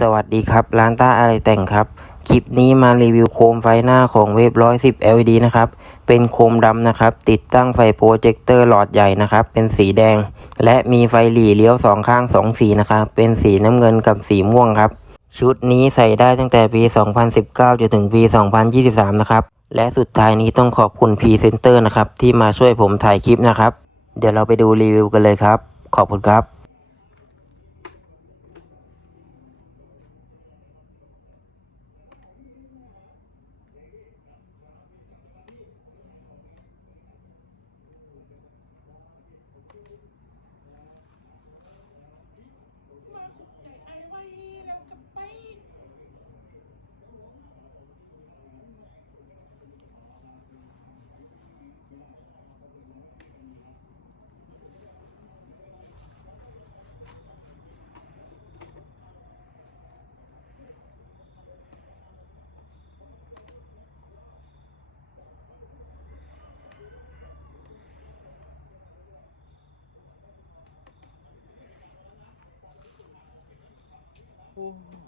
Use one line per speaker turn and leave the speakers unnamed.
สวัสดีครับ ร้านต้าอะไรแต่งครับ คลิปนี้มารีวิวโคมไฟหน้าของเวฟ110 LED นะครับ เป็นโคมดำนะครับ ติดตั้งไฟโปรเจคเตอร์หลอดใหญ่นะครับ เป็นสีแดง และมีไฟหลีเลี้ยวสองข้างสองสีนะครับ เป็นสีน้ำเงินกับสีม่วงครับ ชุดนี้ใส่ได้ตั้งแต่ปี 2019 จนถึงปี 2023 นะครับ และสุดท้ายนี้ต้องขอบคุณพรีเซนเตอร์นะครับ ที่มาช่วยผมถ่ายคลิปนะครับ เดี๋ยวเราไปดูรีวิวกันเลยครับ ขอบคุณครับ
ไอ้ไว้แล้วก็ไป
โอ้โห